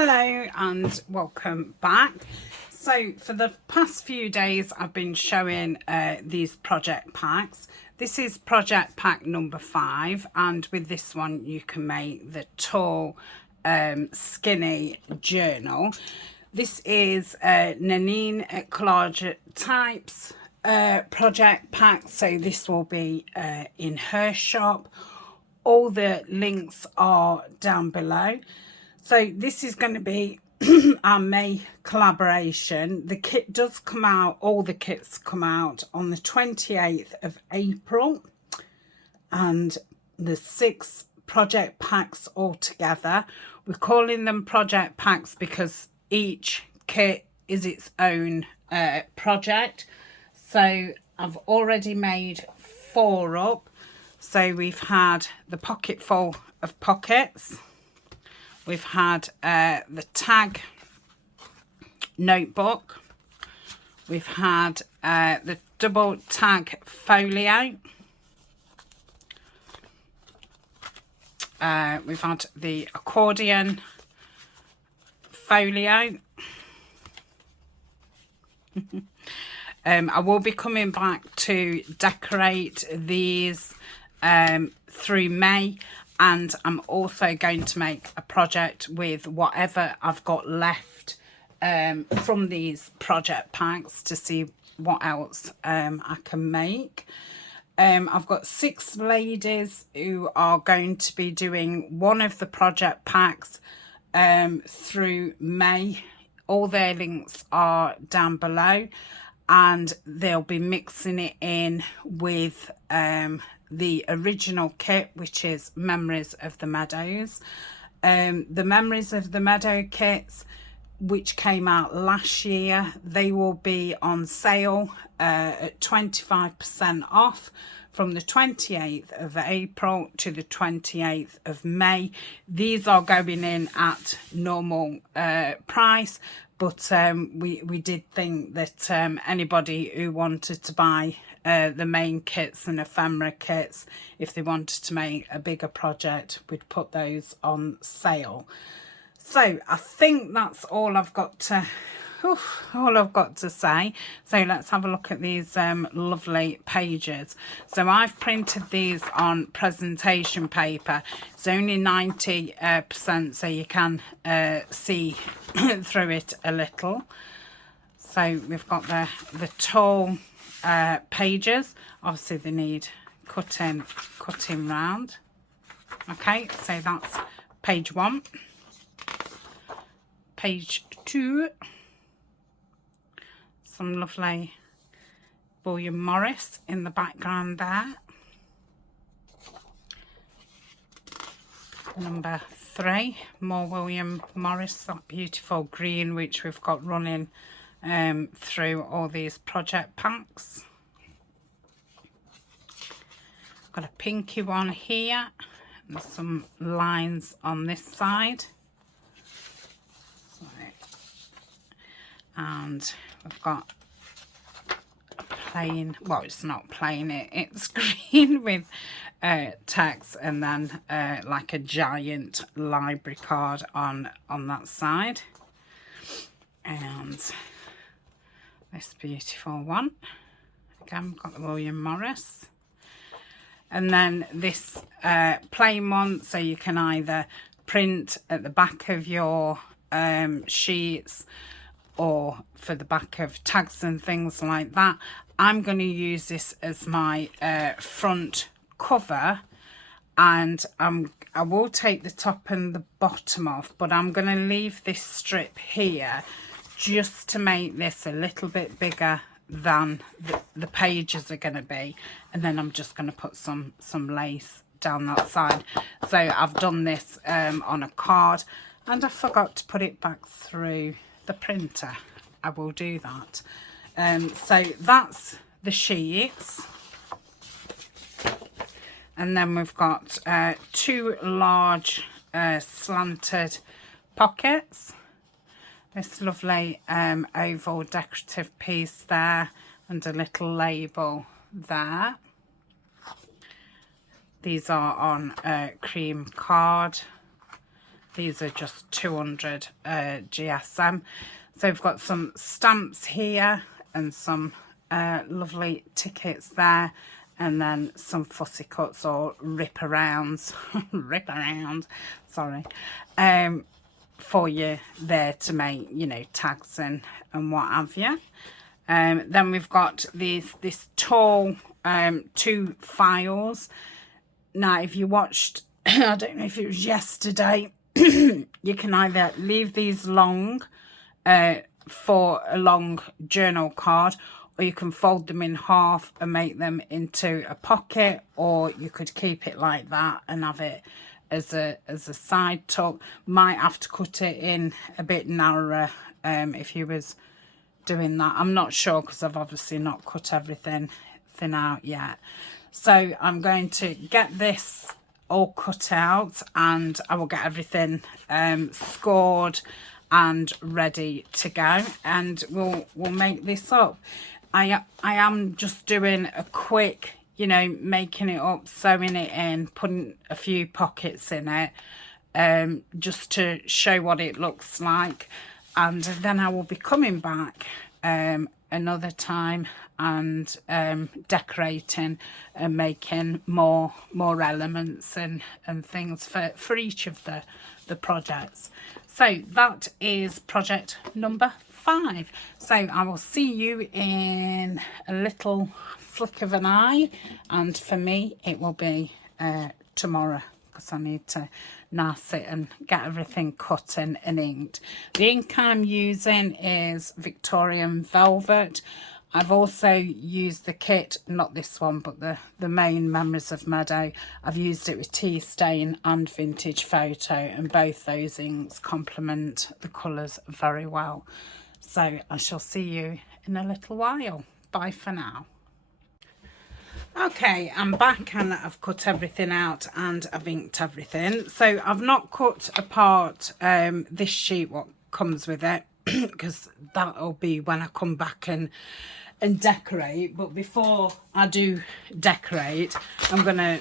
Hello and welcome back. So for the past few days I've been showing these project packs. This is project pack number 5, and with this one you can make the tall skinny journal. This is Nanine at CollageType's project pack, so this will be in her shop. All the links are down below. So this is going to be our May collaboration. The kit does come out, all the kits come out on the 28th of April. And there's 6 project packs altogether. We're calling them project packs because each kit is its own project. So I've already made 4 up. So we've had the pocket full of pockets. We've had the tag notebook. We've had the double tag folio. We've had the accordion folio. I will be coming back to decorate these through May. And I'm also going to make a project with whatever I've got left from these project packs to see what else I can make. I've got 6 ladies who are going to be doing one of the project packs through May. All their links are down below, and they'll be mixing it in with the original kit, which is Memories of the Meadows. The Memories of the Meadow kits, which came out last year, they will be on sale at 25% off from the 28th of April to the 28th of May. These are going in at normal price, but we did think that anybody who wanted to buy the main kits and ephemera kits, if they wanted to make a bigger project, we'd put those on sale. So I think that's all I've got to say. So let's have a look at these lovely pages. So I've printed these on presentation paper. It's only 90%, so you can see through it a little. So we've got the tall pages. Obviously they need cutting round. Okay, so that's page 1. Page 2, some lovely William Morris in the background there. Number 3, more William Morris, that beautiful green which we've got running through all these project packs. Got a pinky one here and some lines on this side. And we've got a plain, well, it's not plain, it's green with text, and then like a giant library card on that side. And this beautiful one, again, we've got the William Morris. And then this plain one, so you can either print at the back of your sheets or for the back of tags and things like that. I'm going to use this as my front cover, and I will take the top and the bottom off, but I'm going to leave this strip here just to make this a little bit bigger than the pages are going to be, and then I'm just going to put some lace down that side. So I've done this on a card, and I forgot to put it back through the printer. I will do that. So that's the sheets, and then we've got 2 large slanted pockets. This lovely oval decorative piece there, and a little label there. These are on cream card. These are just 200 GSM. So we've got some stamps here and some lovely tickets there, and then some fussy cuts or rip arounds, rip around, sorry, for you there to make, you know, tags and what have you. Then we've got this tall 2 files. Now, if you watched, I don't know if it was yesterday, you can either leave these long for a long journal card, or you can fold them in half and make them into a pocket, or you could keep it like that and have it as a side tuck. Might have to cut it in a bit narrower if you was doing that. I'm not sure, because I've obviously not cut everything thin out yet. So I'm going to get this all cut out, and I will get everything scored and ready to go, and we'll make this up. I am just doing a quick, you know, making it up, sewing it in, putting a few pockets in it, just to show what it looks like. And then I will be coming back another time and decorating and making more elements and things for each of the projects. So that is project number 5. So I will see you in a little flick of an eye, and for me it will be tomorrow, because I need to now sit and get everything cut and inked. The ink I'm using is Victorian Velvet. I've also used the kit, not this one, but the main Memories of Meadow. I've used it with Tea Stain and Vintage Photo, and both those inks complement the colours very well. So I shall see you in a little while. Bye for now. Okay, I'm back and I've cut everything out and I've inked everything. So I've not cut apart this sheet, what comes with it, because that'll be when I come back and decorate. But before I do decorate, I'm going to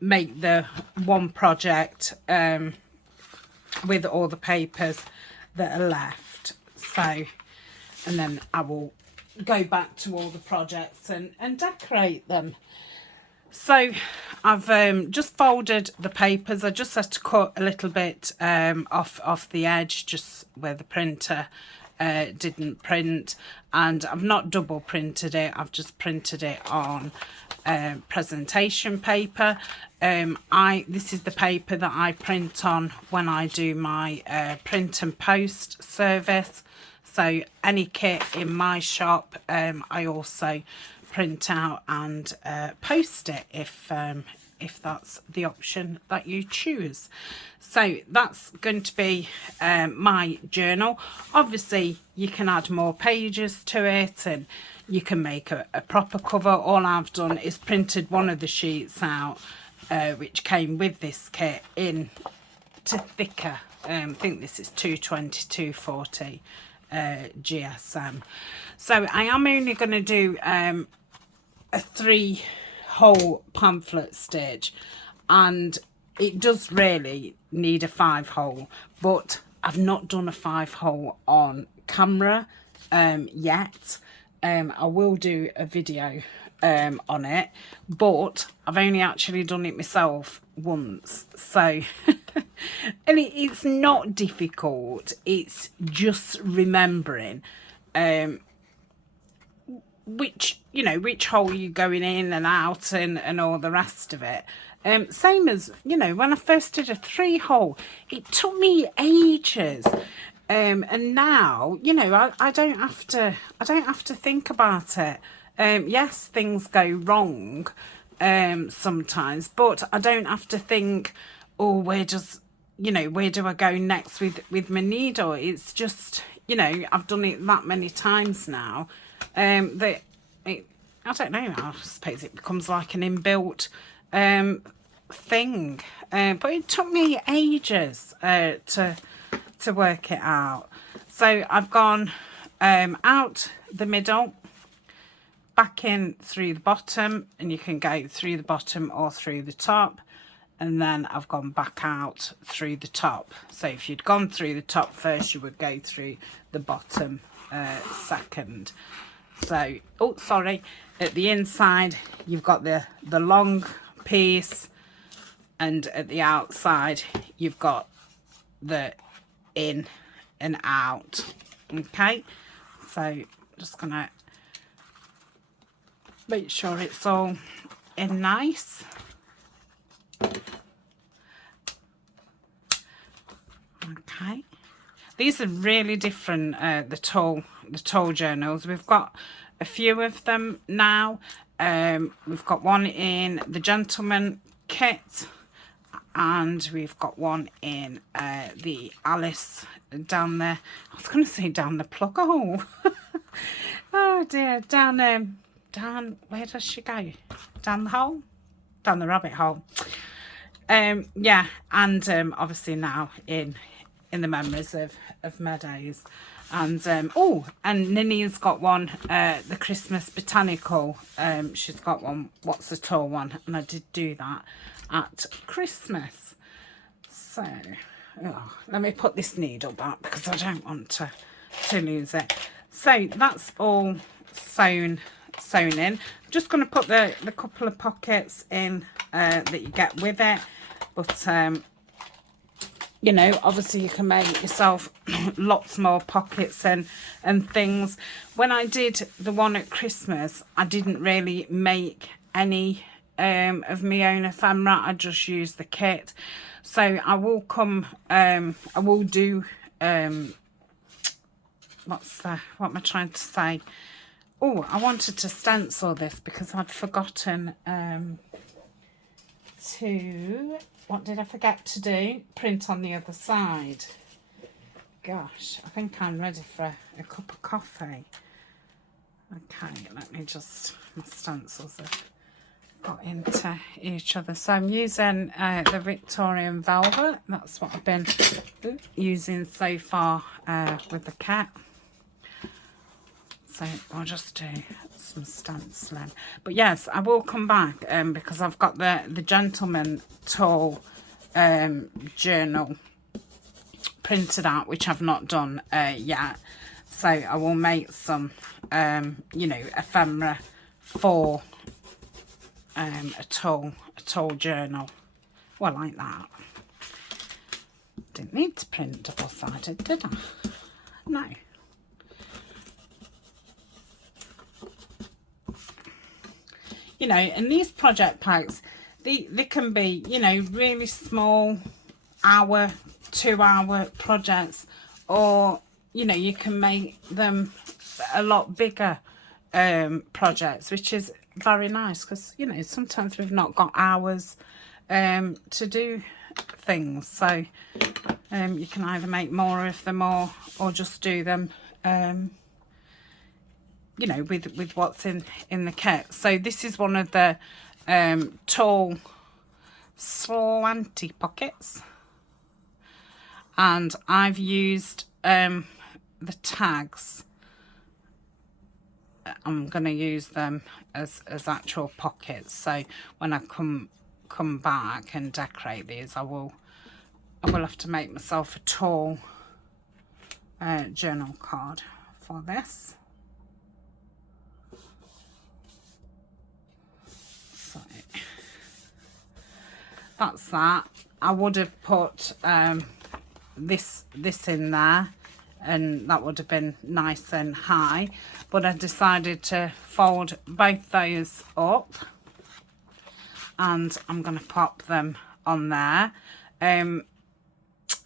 make the one project with all the papers that are left. So, and then I will go back to all the projects and decorate them. So I've just folded the papers. I just had to cut a little bit off the edge, just where the printer didn't print, and I've not double printed it. I've just printed it on presentation paper. This is the paper that I print on when I do my print and post service. So any kit in my shop, I also print out and post it if that's the option that you choose. So that's going to be my journal. Obviously, you can add more pages to it, and you can make a proper cover. All I've done is printed one of the sheets out, which came with this kit, in to thicker. I think this is 220, 240. GSM. So I am only going to do a 3-hole pamphlet stitch, and it does really need a 5-hole, but I've not done a 5-hole on camera yet. I will do a video on it, but I've only actually done it myself once. So and it's not difficult, it's just remembering which hole you're going in and out and all the rest of it. Same as, you know, when I first did a 3-hole, it took me ages. And now, you know, I don't have to think about it. Yes, things go wrong sometimes, but I don't have to think, oh, where do I go next with my needle? It's just, you know, I've done it that many times now that I don't know, I suppose it becomes like an inbuilt thing. But it took me ages to work it out. So I've gone out the middle, back in through the bottom, and you can go through the bottom or through the top, and then I've gone back out through the top. So if you'd gone through the top first, you would go through the bottom second. So, oh sorry, at the inside you've got the long piece, and at the outside you've got the in and out. Okay, so just gonna make sure it's all in nice. Okay, these are really different, the tall journals. We've got a few of them now. We've got one in the gentleman kit, and we've got one in the Alice down there. I was going to say down the plug hole. Oh dear, down where does she go? Down the hole? Down the rabbit hole. Yeah, and obviously now in the memories of Meadows. And oh, and Nini's got one, the Christmas botanical. She's got one, what's the tall one, and I did do that at Christmas. So let me put this needle back because I don't want to lose it. So that's all sewn in. I'm just going to put the couple of pockets in that you get with it, but you know, obviously you can make yourself lots more pockets and things. When I did the one at Christmas, I didn't really make any of my own ephemera. I just used the kit. So I will come, I will do, what am I trying to say? Oh, I wanted to stencil this because I'd forgotten to, what did I forget to do? Print on the other side. Gosh, I think I'm ready for a cup of coffee. Okay, let me just, my stencils have got into each other. So I'm using the Victorian Velvet. That's what I've been using so far with the cat. So I'll just do some stenciling. But yes, I will come back because I've got the Gentleman Tall journal printed out, which I've not done yet. So I will make some, you know, ephemera for a tall journal. Well, like that. Didn't need to print double-sided, did I? No. You know, and these project packs, they can be, you know, really small, hour, 2 hour projects, or, you know, you can make them a lot bigger projects, which is very nice because, you know, sometimes we've not got hours to do things. So you can either make more of them or just do them you know, with what's in the kit. So this is one of the tall slanty pockets, and I've used the tags. I'm going to use them as actual pockets. So when I come back and decorate these, I will have to make myself a tall journal card for this. So that's that. I would have put this in there, and that would have been nice and high, but I decided to fold both those up, and I'm going to pop them on there. I'm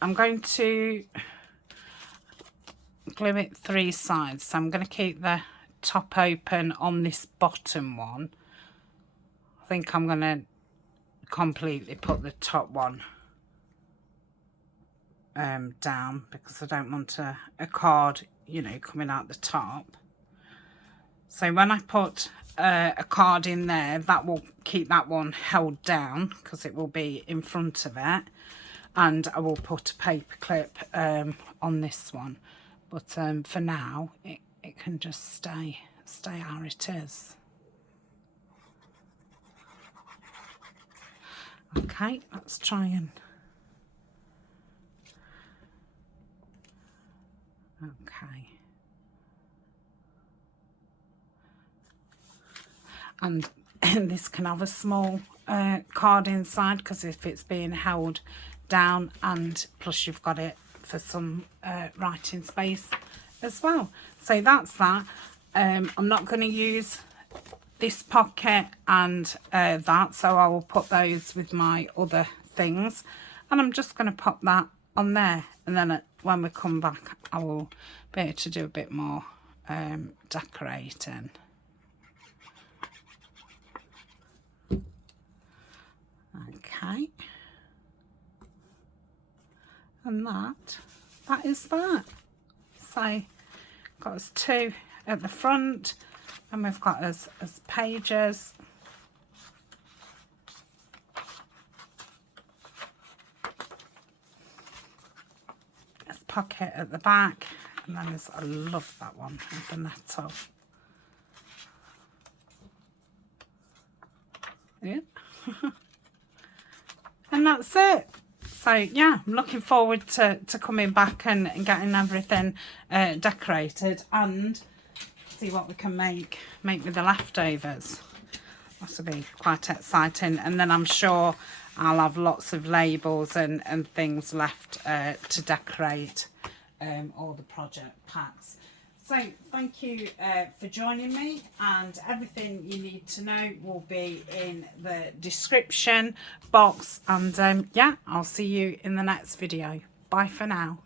going to glue it 3 sides, so I'm going to keep the top open on this bottom one. I think I'm going to completely put the top one down because I don't want a card, you know, coming out the top. So when I put a card in there, that will keep that one held down because it will be in front of it, and I will put a paper clip on this one, but for now it can just stay how it is. Okay, let's try and... Okay. And this can have a small card inside, because if it's being held down, and plus you've got it for some writing space as well. So that's that. I'm not going to use this pocket and that, so I will put those with my other things, and I'm just going to pop that on there, and then when we come back I will be able to do a bit more decorating. Okay, and that is that. So got us 2 at the front, and we've got us as pages. There's pocket at the back, and then there's, I love that one with the nettle. Yeah. And that's it. So yeah, I'm looking forward to coming back and getting everything decorated, and see what we can make with the leftovers. That'll be quite exciting. And then I'm sure I'll have lots of labels and things left to decorate all the project packs. So thank you for joining me, and everything you need to know will be in the description box. And yeah, I'll see you in the next video. Bye for now.